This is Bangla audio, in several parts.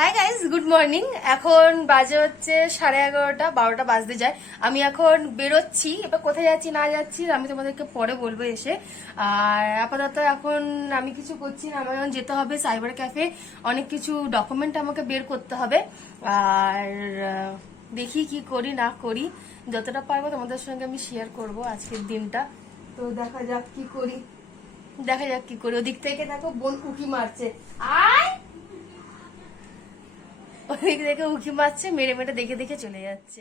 Hi guys, good morning. এখন বাজে হচ্ছে 11:30, 12টা বাজতে যায়। আমি এখন বেরোচ্ছি। এবার কোথায় যাচ্ছি না যাচ্ছি আমি তোমাদেরকে পরে বলবো এসে। আর আপাতত এখন আমি কিছু করছি না, আমার এখন যেতে হবে সাইবার ক্যাফে। অনেক কিছু ডকুমেন্ট আমাকে বের করতে হবে। আর দেখি কি করি না করি, যতটা পারবো তোমাদের সঙ্গে আমি শেয়ার করব আজকের দিনটা। তো দেখা যাক কি করি, ওদিক থেকে দেখো বোন উকি মারছে, আয় ওদিক থেকে উকি মারছে, মেরে মেরে দেখে দেখে চলে যাচ্ছে।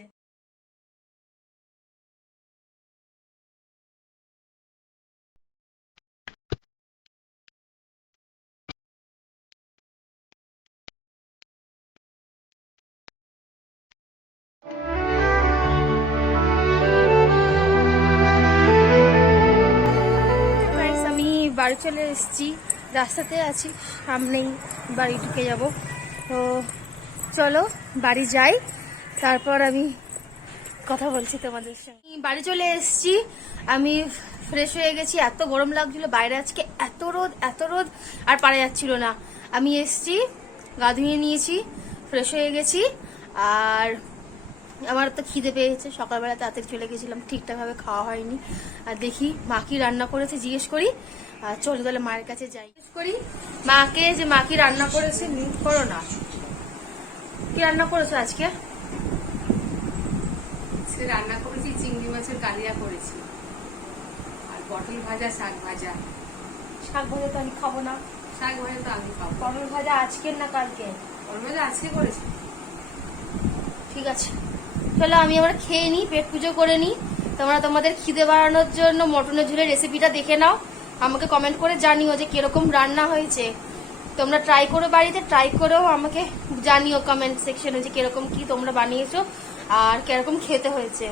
আমি বাড়ি চলে এসেছি, রাস্তাতে আছি, সামনেই বাড়ি ঢুকে যাব। তো চলো বাড়ি যাই, তারপর আমি কথা বলছি তোমাদের সঙ্গে। বাড়ি চলে এসেছি, আমি ফ্রেশ হয়ে গেছি। এত গরম লাগছিল বাইরে আজকে, এত রোদ আর পারা যাচ্ছিল না। আমি এসেছি, গা ধুয়ে নিয়েছি, ফ্রেশ হয়ে গেছি। আর আমার তো খিদে পেয়েছে, সকালবেলা তাড়াতাড়ি চলে গেছিলাম, ঠিকঠাকভাবে খাওয়া হয়নি। আর দেখি মা কি রান্না করেছে জিজ্ঞেস করি। আর চলো তাহলে মায়ের কাছে যাই, জিজ্ঞেস করি মাকে যে মা কি রান্না করেছে। মিউট করো না। কি রান্না করেছো আজকে? রান্না করেছি চিংড়ি মাছের কালিয়া করেছি, আর পটল ভাজা, শাক ভাজা। শাক ভাজা তো আমি খাবো না। শাক ভাজা তো আমি খাবো। পটল ভাজা আজকের না কালকে? পটল ভাজা আজকে করেছি। ঠিক আছে, চলো আমি আবার খেয়ে নিই, পেট পুজো করে নিই। তোমরা তোমাদের খিদে বাড়ানোর জন্য মটনের ঝোলের রেসিপিটা দেখে নাও, আমাকে কমেন্ট করে জানিও যে কিরকম রান্না হয়েছে। তোমরা ট্রাই করো, বাড়িতে ট্রাই করেও আমাকে জানিও কমেন্ট সেকশনে যে কিরকম কি তোমরা বানিয়েছো আর কিরকম খেতে হয়েছে।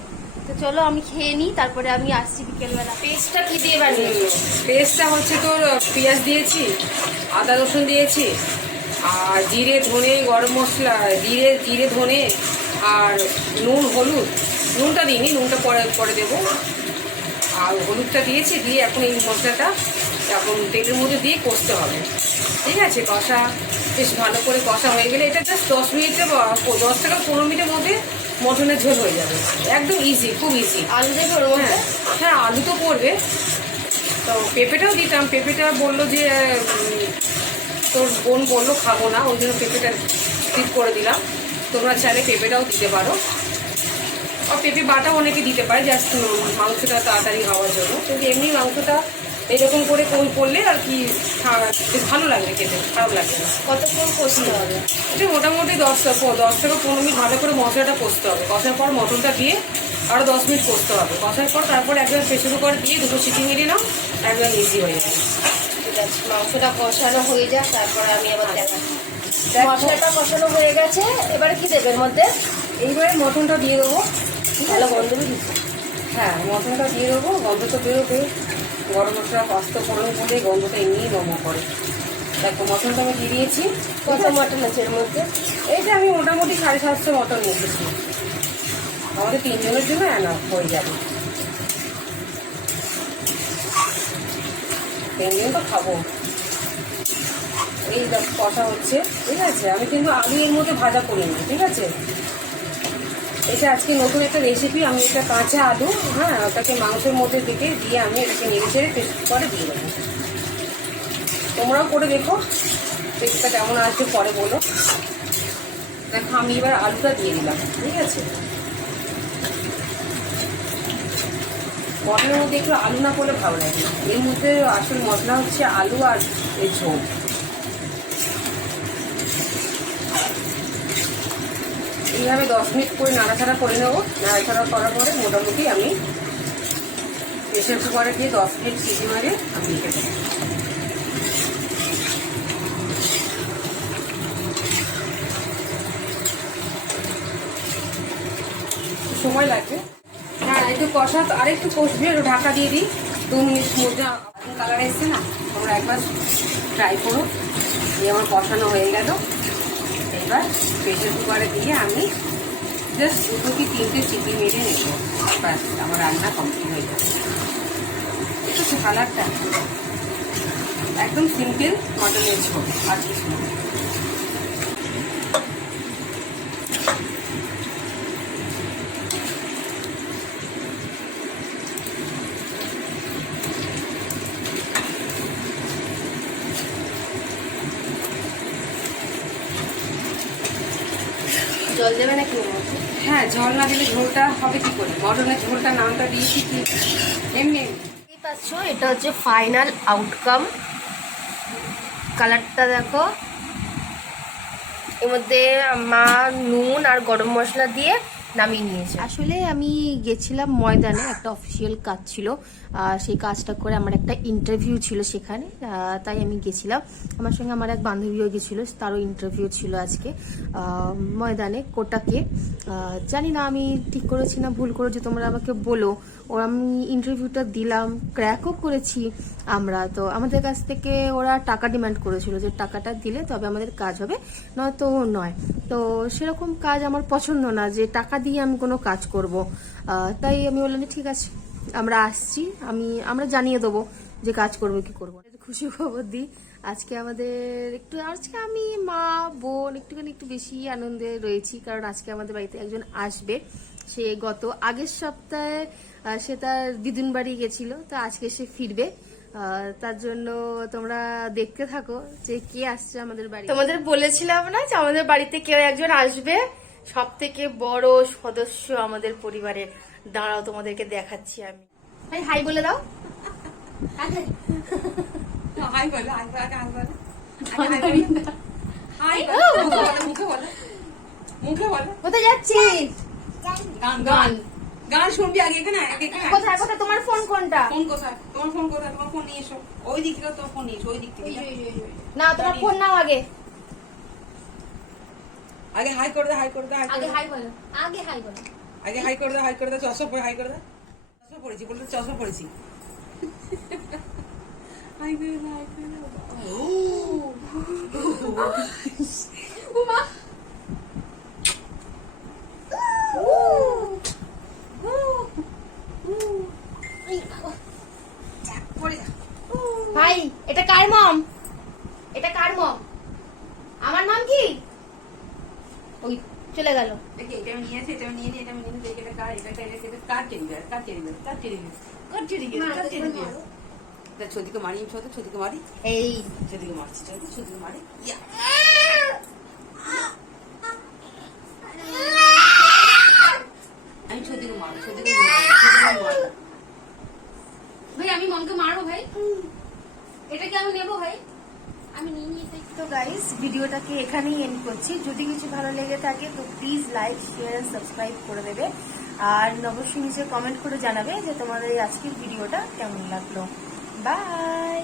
তো চলো আমি খেয়ে নিই, তারপরে আমি আসছি বিকেলবেলা। পেস্টটা কি দিয়ে বানিয়েছো? পেস্টটা হচ্ছে তোর পেঁয়াজ দিয়েছি, আদা রসুন দিয়েছি, আর জিরে ধনে গরম মশলা, জিরে ধনে, আর নুন হলুদ। নুনটা দিইনি, নুনটা পরে দেবো। আর হলুদটা দিয়েছি, দিয়ে এখন এই মশলাটা এখন তেলের মধ্যে দিয়ে কষতে হবে। ঠিক আছে, কষা বেশ ভালো করে কষা হয়ে গেলে এটা জাস্ট 10 মিনিটে 10 থেকে 15 মিনিটের মধ্যে মটনের ঝোল হয়ে যাবে। একদম ইজি, খুব ইজি। আলু দেবে ওর মধ্যে? হ্যাঁ, আলু তো পড়বে। তো পেঁপেটাও দিতাম, পেঁপেটা বললো যে তোর বোন বললো খাবো না, ওই জন্য পেঁপেটা স্কিপ করে দিলাম। তোমরা চাইলে পেঁপেটাও দিতে পারো, আর পেঁপে বাটাও অনেকে দিতে পারে জাস্ট মাংসটা তাড়াতাড়ি হওয়ার জন্য। কিন্তু এমনি মাংসটা এরকম করে করলে আর কি বেশ ভালো লাগবে, খেতে খারাপ লাগবে না। কতক্ষণ কষতে হবে? এটা মোটামুটি 10 থেকে 15 মিনিট ভালো করে মশলাটা কষতে হবে। কষার পর মটনটা দিয়ে আরও 10 মিনিট কষতে হবে। কষার পর তারপর একবার প্রেসার কুকার দিয়ে 2টো সিটি মেরে নাও, একদম ইজি হয়ে যাবে। ঠিক আছে, মাংসটা কষানো হয়ে যাক, তারপরে আমি আবার দেখাচ্ছি। মশলাটা কষানো হয়ে গেছে, এবারে কি দেবে এর মধ্যে? এইবারে মটনটা দিয়ে দেবো। ভালো গন্ধ বেরিয়েছে। হ্যাঁ, মটনটা দিয়ে দেবো, গন্ধ তো বেরোবে। গরম মশলা কষ্ট ফোড়ন করে গন্ধটা এমনিই গম করে। দেখো মটনটা আমি দিয়ে দিয়েছি। কত মটন আছে এর মধ্যে? এইটা আমি মোটামুটি 750 মটন নিয়েছি, আমাদের 3 জনের জন্য এনাফ হয়ে যাবে। 3 জন তো খাবো। এই কষা হচ্ছে, ঠিক আছে। আমি কিন্তু আলু এর মধ্যে ভাজা করিনি, ঠিক আছে। এটা আজকে নতুন একটা রেসিপি। আমি এটা কাঁচা আলু, হ্যাঁ, ওটাকে মাংসের মধ্যে দিয়ে আমি এটাকে নেড়ে চেড়ে টেস্ট করে দিয়ে দেবো। তোমরাও করে দেখো, টেস্টটা কেমন আসবে পরে বলো। দেখো আমি এবার আলুটা দিয়ে দিলাম, ঠিক আছে। মটনের মধ্যে একটু আলু না করলে ভালো লাগে না। এর মধ্যে আসল মশলা হচ্ছে আলু আর এর ঝোল। এইভাবে 10 মিনিট করে নাড়াচাড়া করে নেবো। নাড়াচাড়া করার পরে মোটামুটি আমি প্রেসার কুকারে দিয়ে 10 মিনিট সিটি মারে আমি রেখে দেবো। সময় লাগবে, হ্যাঁ, একটু কষা, আর একটু কষবে, একটু ঢাকা দিয়ে দিই। 2 মিনিট মধ্যে কালার এসছে না, তোমরা একবার ট্রাই করো। দিয়ে আমার কষানো হয়ে গেল। এবার প্রেসার কুকারে দিয়ে আমি জাস্ট 2 কি 3টে সিটি মেরে নেব, ব্যাস আমার রান্না কমপ্লিট হয়ে যাবে। একটু কালারটা একদম সিম্পল মটনের ঝোল, আর কিছু না। জল দেবে নাকি? হ্যাঁ, জল না দিলে ঝোলটা হবে কি করে? মটনের ঝোলটা নামটা দিয়েছি কি এমনি দেখতেই পাচ্ছ, এটা হচ্ছে ফাইনাল আউটকাম। কালারটা দেখো। এর মধ্যে মা নুন আর গরম মশলা দিয়ে নামিয়ে নিয়েছে। আসলে আমি গেছিলাম ময়দানে, একটা অফিসিয়াল কাজ ছিল, সেই কাজটা করে আমার একটা ইন্টারভিউ ছিল সেখানে, তাই আমি গেছিলাম। আমার সঙ্গে আমার এক বান্ধবীও গেছিলো, তারও ইন্টারভিউ ছিল আজকে ময়দানে কোটাকে। জানি না আমি ঠিক করেছি না ভুল করেছি, তোমরা আমাকে বলো। ওরা আমি ইন্টারভিউটা দিলাম, ক্র্যাকও করেছি আমরা। তো আমাদের কাছ থেকে ওরা টাকা ডিমান্ড করেছিল যে টাকাটা দিলে তবে আমাদের কাজ হবে, নয়তো নয়। তো সেরকম কাজ আমার পছন্দ না যে টাকা দিয়ে আমি কোনো কাজ করব। তাই আমি বললাম ঠিক আছে, আমরা আসছি, আমরা জানিয়ে দেবো যে কাজ করবো কি করবো। খুশি খবর দিই, আজকে আমি মা বোন একটু বেশি আনন্দে রয়েছি, কারণ আজকে আমাদের বাড়িতে একজন আসবে। সে আগের সপ্তাহে সে তার দিদুন বাড়ি গেছিল, তো আজকে সে ফিরবে। তার জন্য তোমরা দেখতে থাকো যে কে আসছে আমাদের বাড়ি। তোমাদের বলেছিলাম না যে আমাদের বাড়িতে কেউ একজন আসবে, সব থেকে বড় সদস্য আমাদের পরিবারের। দাঁড়াও, তোমাদেরকে দেখাচ্ছি আমি। হাই বলে দাও। হাই বলো, মুখে বলো। কোথায় যাচ্ছিস? গান শুনবি আগে এখানে। কোথায় কোথায়? তোমার ফোন কোনটা? ফোন কোথায়? তোমার ফোন কোথায়? তোমার ফোন নিয়ে এসো। ওই দিক থেকে তোমার ফোন নিয়ে এসো, ওই দিক থেকে। না, তোমার ফোন নাও আগে। আগে হাই করে দে, হাই করে দে, আগে হাই বলো, আগে হাই বলো। আগে হাই করে দে, হাই করে দে। চশমা পরে হাই করে দে। চশমা পরেছি, বলতে চশমা পরেছি। হাই করে দে, হাই করে দে। উমা ভাই, এটা কার মম? এটা কার মম? আমার নাম কি? ওই চলে গেল। দেখি এটা আমি নিয়ে আসি, এটা আমি নিয়ে নিই, এটা আমি নিয়ে নিই। এটা কার? এটা কার টেডি বিয়ার? কার টেডি বিয়ার? কার টেডি বিয়ার? কার টেডি বিয়ার? কার টেডি বিয়ার? এটা ছদিকে মারি, ছদিকে মারি। এই ছদিকে মারছি, ছদিকে মারি। ইয়া, আমি ছদিকে মারো, ছদিকে মারো। ভাই, আমি মমকে মারবো ভাই? এটা কি আমি নেবো ভাই? আমি নিয়ে নিয়ে। তো গাইস, ভিডিওটাকে এখানেই এন্ড করছি। যদি কিছু ভালো লেগে থাকে তো প্লিজ লাইক, শেয়ার, সাবস্ক্রাইব করে দেবে। আর অবশ্যই নিচে কমেন্ট করে জানাবে যে তোমাদের এই আজকের ভিডিওটা কেমন লাগলো। বাই।